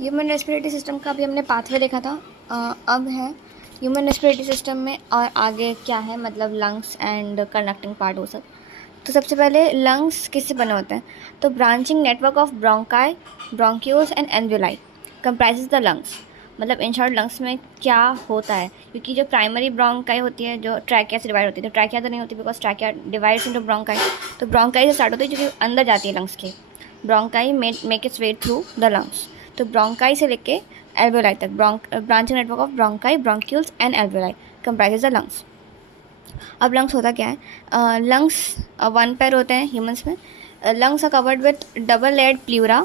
Human respiratory system का भी हमने पाथवे देखा था। अब है ह्यूमन रेस्पिरेटरी सिस्टम में और आगे क्या है, मतलब लंग्स एंड कंडक्टिंग पार्ट वो सब। तो सबसे पहले लंग्स किससे बने होते हैं? तो branching network of bronchi, bronchioles and alveoli comprises the lungs. मतलब इन शॉर्ट लंग्स में क्या होता है, क्योंकि जो प्राइमरी ब्रोंकाई होती है जो ट्रैकिया से डिवाइड होती है, तो ट्रैकिया तो नहीं होती because trachea divides into bronchi. तो ब्रोंकाई से स्टार्ट होती है जो कि अंदर जाती है लंग्स के। Bronchi make it's way through the lungs. तो ब्रोंकाई से लेके एल्वेलाई तक branching network of bronchi, bronchioles and alveoli comprises the lungs. अब लंग्स होता क्या है? लंग्स वन पेयर होते हैं ह्यूमंस में। Lungs are covered with double layered pleura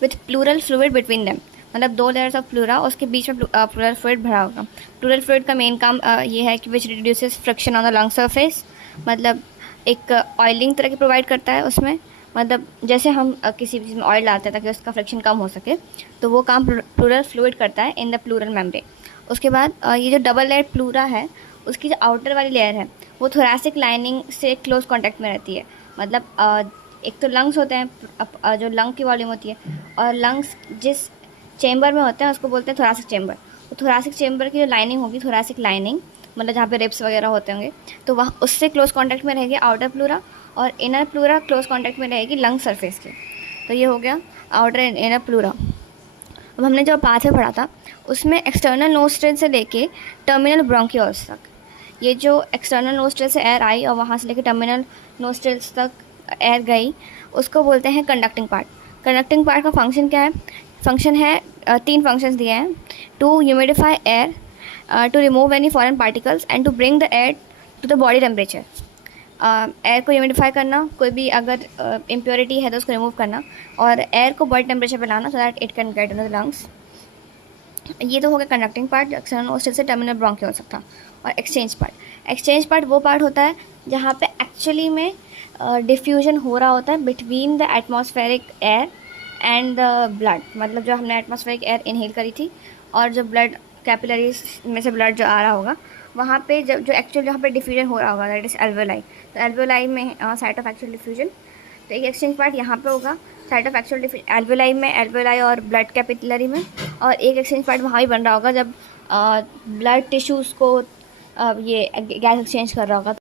with pleural fluid between them. मतलब 2 लेयर्स ऑफ प्लूरा, उसके बीच में प्लूरल फ्लूइड भरा होगा। प्लूरल फ्लूइड का मेन काम ये है कि which reduces friction on the lung surface. मतलब एक ऑयलिंग तरह की प्रोवाइड करता है उसमें। मतलब जैसे हम किसी चीज़ में ऑयल डालते हैं ताकि उसका फ्रिक्शन कम हो सके, तो वो काम प्लूरल फ्लूइड करता है इन द प्लूरल मेम्ब्रेन। उसके बाद ये जो डबल लेयर प्लूरा है, उसकी जो आउटर वाली लेयर है वो थोरैसिक लाइनिंग से क्लोज कांटेक्ट में रहती है। मतलब एक तो लंग्स होते हैं, जो लंग की वॉल्यूम होती है, और लंग्स जिस चेम्बर में होते हैं उसको बोलते हैं थोरैसिक चेम्बर। तो थोरैसिक चेम्बर की जो लाइनिंग होगी, थोरैसिक लाइनिंग मतलब जहाँ पे रिब्स वगैरह होते होंगे, तो वहाँ उससे क्लोज कांटेक्ट में रहेगी आउटर प्लूरा, और इनर प्लूरा क्लोज कांटेक्ट में रहेगी लंग सरफेस के। तो ये हो गया आउटर एंड इनर प्लूरा। अब हमने जो पाथवे पढ़ा था उसमें एक्सटर्नल नोस्ट्रल से लेके टर्मिनल ब्रोंक्यूल्स तक, ये जो एक्सटर्नल नोस्ट्रल से एयर आई और वहाँ से लेके टर्मिनल नोस्ट्रल्स तक एयर गई, उसको बोलते हैं कंडक्टिंग पार्ट। कंडक्टिंग पार्ट का फंक्शन क्या है? फंक्शन है 3 फंक्शंस दिए हैं। To humidify air, to remove any foreign particles and to bring the air to the body temperature. Air को ह्यूमिडिफाई करना, कोई भी अगर इम्प्योरिटी है तो उसको रिमूव करना, और एयर को बॉडी टेम्परेचर पर लाना so that it can get in the lungs. ये तो हो गया कंडक्टिंग पार्ट, एक्सटर्नल नोस्ट्रल से टर्मिनल ब्रोंक्यूल हो सकता। और एक्सचेंज पार्ट वो पार्ट होता है जहाँ पे एक्चुअली में डिफ्यूजन हो रहा होता है between the atmospheric air and the blood. मतलब जो हमने एटमॉस्फेरिक एयर इनहेल करी थी और जो ब्लड कैपिलरीज में से ब्लड जो आ रहा होगा, वहाँ पे जब जो एक्चुअल जहाँ पे डिफ्यूजन हो रहा होगा दैट इज़ एल्वेलाई। तो एल्वेलाई में साइट ऑफ एक्चुअल डिफ्यूजन, तो एक एक्सचेंज पार्ट यहाँ पे होगा साइट ऑफ एक्चुअल एल्वेलाई में, एल्वेलाई और ब्लड कैपिलरी में। और एक एक्सचेंज पार्ट वहाँ भी बन रहा होगा जब ब्लड टिश्यूज़ को ये गैस एक्सचेंज कर रहा होगा।